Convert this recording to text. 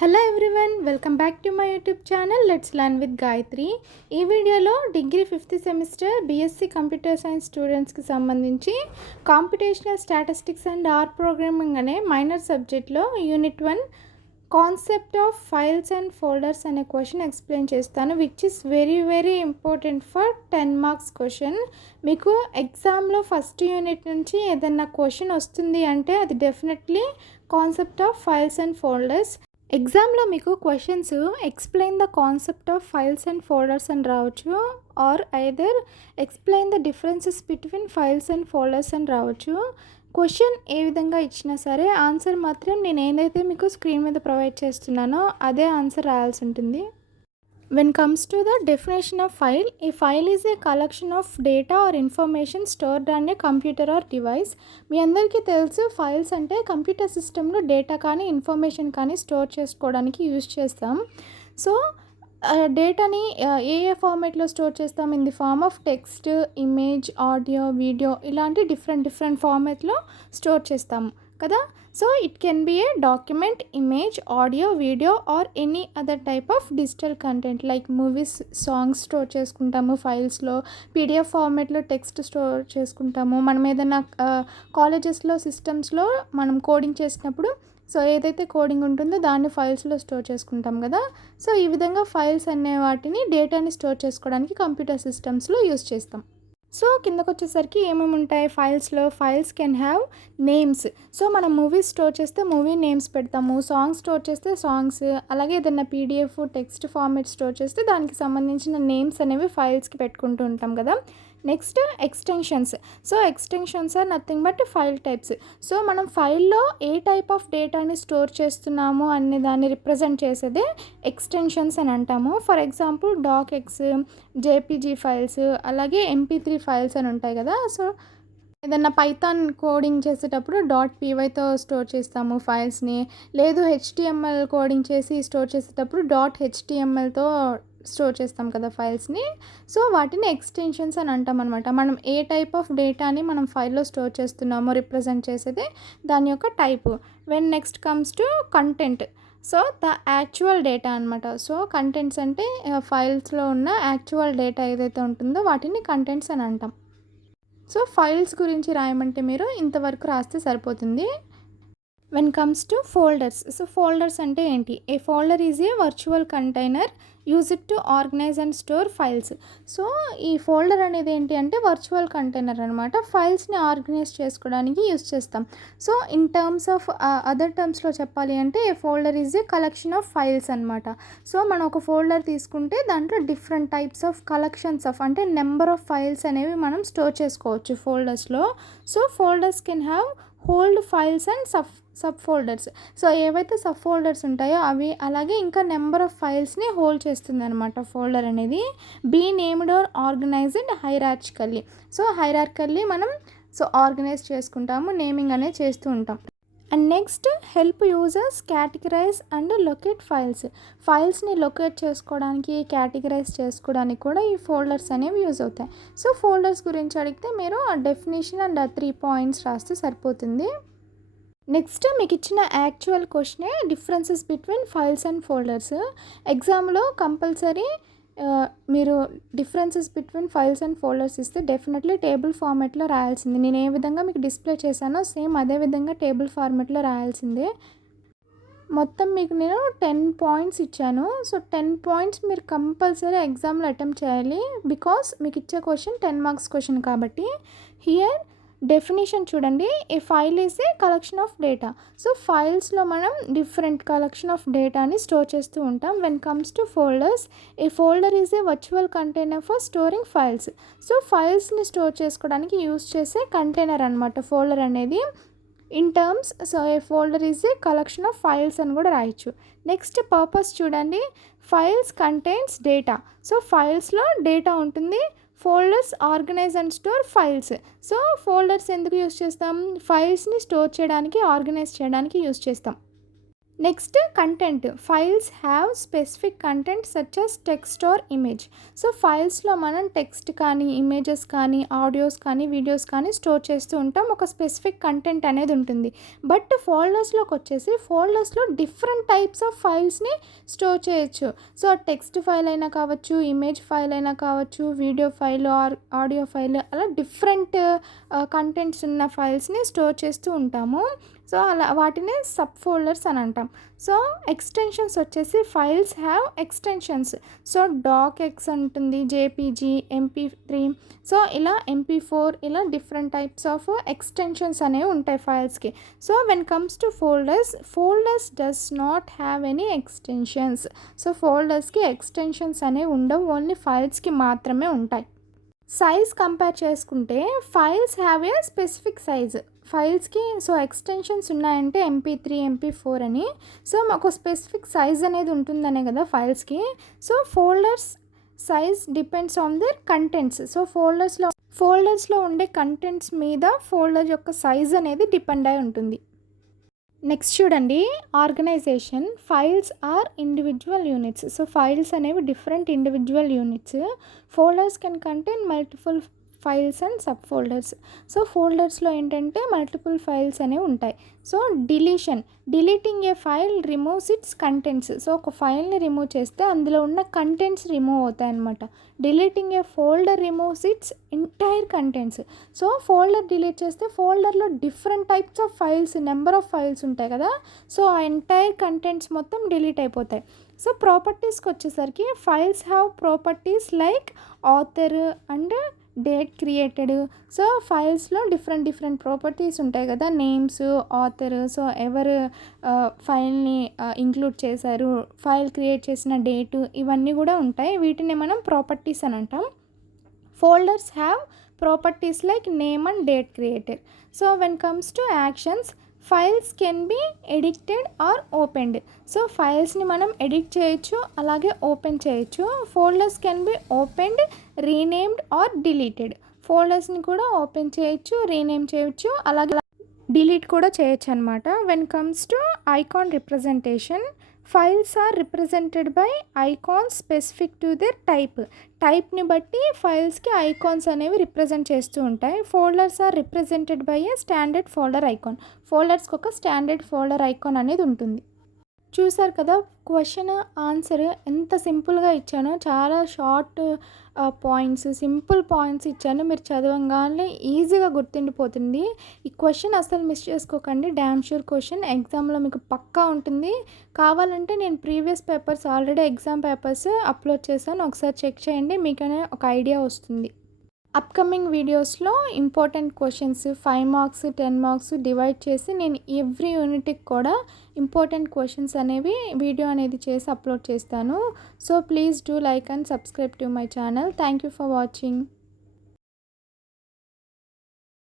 Hello everyone, welcome back to my YouTube channel let's learn with Gayatri. ఈ వీడియోలో degree 5th semester BSc computer science స్టూడెంట్స్కి సంబంధించి computational statistics and R programming అనే minor సబ్జెక్ట్లో unit 1 concept of files and folders అనే question explain చేస్తాను, which is very important for 10 marks question. మీకు ఎగ్జామ్లో ఫస్ట్ యూనిట్ నుంచి ఏదన్నా క్వశ్చన్ వస్తుంది అంటే అది definitely concept of files and folders. ఎగ్జామ్లో మీకు questions explain the concept of files and folders అని రావచ్చు, or either explain the differences between files and folders అని రావచ్చు. క్వశ్చన్ ఏ విధంగా ఇచ్చినా సరే ఆన్సర్ మాత్రం నేను ఏదైతే మీకు స్క్రీన్ మీద ప్రొవైడ్ చేస్తున్నానో అదే ఆన్సర్ రాయాల్సి ఉంటుంది. When comes to the definition of file, a file is a collection of data or information stored on a computer or device. మీ అందరికీ తెలుసు ఫైల్స్ అంటే కంప్యూటర్ సిస్టంలో డేటా కానీ ఇన్ఫర్మేషన్ కానీ స్టోర్ చేసుకోవడానికి యూజ్ చేస్తాం. సో డేటాని ఏ ఫార్మేట్లో స్టోర్ చేస్తాం? In the form of text, image, audio, video ఇలాంటి డిఫరెంట్ ఫార్మేట్లో స్టోర్ చేస్తాము కదా. So it can be a document, image, audio, video or any other type of digital content like movies, songs store చేసుకుంటాము ఫైల్స్లో. PDF ఫార్మేట్లో text store చేసుకుంటాము. మనం ఏదైనా కాలేజెస్లో సిస్టమ్స్లో మనం కోడింగ్ చేసినప్పుడు సో ఏదైతే కోడింగ్ ఉంటుందో దాన్ని ఫైల్స్లో స్టోర్ చేసుకుంటాం కదా. సో ఈ విధంగా ఫైల్స్ అనే వాటిని డేటాని స్టోర్ చేసుకోవడానికి కంప్యూటర్ సిస్టమ్స్లో యూజ్ చేస్తాం. సో కిందకు వచ్చేసరికి ఏమేమి ఉంటాయి ఫైల్స్లో? Files can have names. So మనం మూవీస్ స్టోర్ చేస్తే మూవీ నేమ్స్ పెడతాము, సాంగ్స్ స్టోర్ చేస్తే సాంగ్స్, అలాగే ఏదైనా పీడిఎఫ్ టెక్స్ట్ ఫార్మేట్ స్టోర్ చేస్తే దానికి సంబంధించిన నేమ్స్ అనేవి ఫైల్స్కి పెట్టుకుంటూ ఉంటాం కదా. Next extensions. So extensions are nothing but file types. So మనం ఫైల్లో ఏ టైప్ ఆఫ్ డేటాని స్టోర్ చేస్తున్నాము అనే దాన్ని రిప్రజెంట్ చేసేదే ఎక్స్టెన్షన్స్ అని అంటాము. For example docx, JPG files, అలాగే ఎంపీ3 ఫైల్స్ అని ఉంటాయి కదా. సో ఏదన్నా పైథాన్ కోడింగ్ చేసేటప్పుడు .pyతో స్టోర్ చేస్తాము ఫైల్స్ని, లేదు హెచ్టిఎంఎల్ కోడింగ్ చేసి స్టోర్ చేసేటప్పుడు .htmlతో స్టోర్ చేస్తాం కదా ఫైల్స్ని. సో వాటిని ఎక్స్టెన్షన్స్ అని అంటాం అనమాట. మనం ఏ టైప్ ఆఫ్ డేటాని మనం ఫైల్లో స్టోర్ చేస్తున్నామో రిప్రజెంట్ చేసేది దాని యొక్క type. When next comes to content, so the actual data అనమాట. సో కంటెంట్స్ అంటే ఫైల్స్లో ఉన్న యాక్చువల్ డేటా ఏదైతే ఉంటుందో వాటిని కంటెంట్స్ అని అంటాం. సో ఫైల్స్ గురించి రాయమంటే మీరు ఇంతవరకు రాస్తే సరిపోతుంది. When comes to folders. So folders అంటే ఏంటి? A folder is a virtual container used to organise and store files. So ఈ ఫోల్డర్ అనేది ఏంటి అంటే వర్చువల్ కంటైనర్ అనమాట. ఫైల్స్ని ఆర్గనైజ్ చేసుకోవడానికి యూజ్ చేస్తాం. So in terms of other టర్మ్స్లో చెప్పాలి అంటే a folder is a collection of files అనమాట. సో మనం ఒక ఫోల్డర్ తీసుకుంటే దాంట్లో different types of collections of అంటే నెంబర్ ఆఫ్ ఫైల్స్ అనేవి మనం స్టోర్ చేసుకోవచ్చు ఫోల్డర్స్లో. So folders can have hold files and subfolders. So ఏవైతే సబ్ ఫోల్డర్స్ ఉంటాయో అవి, అలాగే ఇంకా నెంబర్ ఆఫ్ ఫైల్స్ని హోల్డ్ చేస్తుంది అనమాట ఫోల్డర్ అనేది. Be named or organised hierarchically. So hierarchically మనం ఆర్గనైజ్ చేసుకుంటాము, నేమింగ్ అనేది చేస్తూ ఉంటాం. And next help users categorise and locate files. ఫైల్స్ని లొకేట్ చేసుకోవడానికి, క్యాటగరైజ్ చేసుకోవడానికి కూడా ఈ ఫోల్డర్స్ అనేవి యూజ్ అవుతాయి. సో ఫోల్డర్స్ గురించి అడిగితే మీరు ఆ డెఫినేషన్ అండ్ 3 పాయింట్స్ రాస్తే సరిపోతుంది. నెక్స్ట్ మీకు ఇచ్చిన యాక్చువల్ క్వశ్చనే differences between files and folders. ఎగ్జామ్లో కంపల్సరీ మీరు differences between files and folders ఇస్తే డెఫినెట్లీ టేబుల్ ఫార్మేట్లో రాయాల్సింది. నేను ఏ విధంగా మీకు డిస్ప్లే చేశానో సేమ్ అదే విధంగా టేబుల్ ఫార్మేట్లో రాయాల్సిందే. మొత్తం మీకు నేను 10 పాయింట్స్ ఇచ్చాను. సో 10 పాయింట్స్ మీరు కంపల్సరీ ఎగ్జామ్లో అటెంప్ట్ చేయాలి, బికాస్ మీకు ఇచ్చే క్వశ్చన్ 10 మార్క్స్ క్వశ్చన్ కాబట్టి. హియర్ డెఫినేషన్ చూడండి. A file is a collection of data. So ఫైల్స్లో మనం డిఫరెంట్ కలెక్షన్ ఆఫ్ డేటాని స్టోర్ చేస్తూ ఉంటాం. When comes to folders, a folder is a virtual container for storing files. So ఫైల్స్ని store చేసుకోవడానికి use చేసే కంటైనర్ అనమాట ఫోల్డర్ అనేది. In terms, so a folder is a collection of files అని కూడా రాయొచ్చు. నెక్స్ట్ పర్పస్ చూడండి. Files contains data. సో ఫైల్స్లో డేటా ఉంటుంది, folders organise and store files. So folders ఎందుకు యూజ్ చేస్తాం? ఫైల్స్ని స్టోర్ చేయడానికి, ఆర్గనైజ్ చేయడానికి యూజ్ చేస్తాం. Next content. Files have specific content such as text or image. So ఫైల్స్లో మనం టెక్స్ట్ కానీ, ఇమేజెస్ కానీ, ఆడియోస్ కానీ, వీడియోస్ కానీ స్టోర్ చేస్తూ ఉంటాం. ఒక స్పెసిఫిక్ కంటెంట్ అనేది ఉంటుంది. బట్ ఫోల్డర్స్లోకి వచ్చేసి ఫోల్డర్స్లో డిఫరెంట్ టైప్స్ ఆఫ్ ఫైల్స్ని స్టోర్ చేయొచ్చు. సో టెక్స్ట్ ఫైల్ అయినా కావచ్చు, ఇమేజ్ ఫైల్ అయినా కావచ్చు, video file or audio file, అలా డిఫరెంట్ కంటెంట్స్ ఉన్న ఫైల్స్ని స్టోర్ చేస్తూ ఉంటాము. సో అలా వాటిని సబ్ ఫోల్డర్స్ అని అంటాం. సో ఎక్స్టెన్షన్స్ వచ్చేసి files have extensions. So doc x ఉంటుంది, జేపీజీ, MP3, సో ఇలా MP4, ఇలా డిఫరెంట్ టైప్స్ ఆఫ్ ఎక్స్టెన్షన్స్ అనేవి ఉంటాయి ఫైల్స్కి. So when comes to folders does not have any extensions. So ఫోల్డర్స్కి ఎక్స్టెన్షన్స్ అనేవి ఉండవు, ఓన్లీ ఫైల్స్కి మాత్రమే ఉంటాయి. సైజ్ కంపేర్ చేసుకుంటే files have a specific size. ఫైల్స్కి సో ఎక్స్టెన్షన్స్ ఉన్నాయంటే MP3, MP4 అని. సో మాకు స్పెసిఫిక్ సైజ్ అనేది ఉంటుందనే కదా ఫైల్స్కి. So folders size depends on their contents. So ఫోల్డర్స్లో ఉండే కంటెంట్స్ మీద ఫోల్డర్ యొక్క సైజ్ అనేది డిపెండ్ అయి ఉంటుంది. నెక్స్ట్ చూడండి, organisation. Files are individual units. So files అనేవి different individual units. Folders can contain multiple files and subfolders. So ఫోల్డర్స్లో ఏంటంటే మల్టిపుల్ ఫైల్స్ అనేవి ఉంటాయి. So deleting a file removes its contents. So ఒక ఫైల్ని రిమూవ్ చేస్తే అందులో ఉన్న కంటెంట్స్ రిమూవ్ అవుతాయి అన్నమాట. Deleting a folder removes its entire contents. So folder delete చేస్తే ఫోల్డర్లో different types of files, number of files ఉంటాయి కదా. సో ఆ ఎంటైర్ కంటెంట్స్ మొత్తం డిలీట్ అయిపోతాయి. సో ప్రాపర్టీస్కి వచ్చేసరికి files have properties like author and date created. So ఫైల్స్లో డిఫరెంట్ ప్రాపర్టీస్ ఉంటాయి కదా, నేమ్స్, ఆథర్, సో ఎవరు ఫైల్ని ఇంక్లూడ్ చేశారు, ఫైల్ క్రియేట్ చేసిన డేటు, ఇవన్నీ కూడా ఉంటాయి. వీటిని మనం ప్రాపర్టీస్ అని అంటాం. Folders have properties like name and date created. So when comes to actions, files can be edited or opened. So ఫైల్స్ని మనం ఎడిట్ చేయొచ్చు, అలాగే ఓపెన్ చేయొచ్చు. Folders can be opened, renamed or deleted. ఫోల్డర్స్ని కూడా ఓపెన్ చేయొచ్చు, రీనేమ్ చేయొచ్చు, అలాగే డిలీట్ కూడా చేయొచ్చు అనమాట. When comes to icon representation, files are represented by icons specific to their టైప్ని బట్టి ఫైల్స్కి ఐకాన్స్ అనేవి రిప్రజెంట్ చేస్తూ ఉంటాయి. Folders are represented by a standard folder icon. ఫోల్డర్స్కి ఒక స్టాండర్డ్ ఫోల్డర్ ఐకాన్ అనేది ఉంటుంది. చూసారు కదా, క్వశ్చన్ ఆన్సర్ ఎంత సింపుల్గా ఇచ్చానో. చాలా షార్ట్ పాయింట్స్, సింపుల్ పాయింట్స్ ఇచ్చాను. మీరు చదవంగానే ఈజీగా గుర్తుండిపోతుంది. ఈ క్వశ్చన్ అసలు మిస్ చేసుకోకండి. డ్యామ్ షూర్ క్వశ్చన్ ఎగ్జామ్లో మీకు పక్కా ఉంటుంది. కావాలంటే నేను previous papers, already exam papers upload చేశాను, ఒకసారి చెక్ చేయండి, మీకనే ఒక ఐడియా వస్తుంది. అప్కమింగ్ వీడియోస్లో important questions 5 marks 10 marks divide చేసి నేను ఎవ్రీ యూనిట్కి కూడా ఇంపార్టెంట్ క్వశ్చన్స్ అనేవి వీడియో అనేది చేసి అప్లోడ్ చేస్తాను. So please do like and subscribe to my channel. Thank you for watching.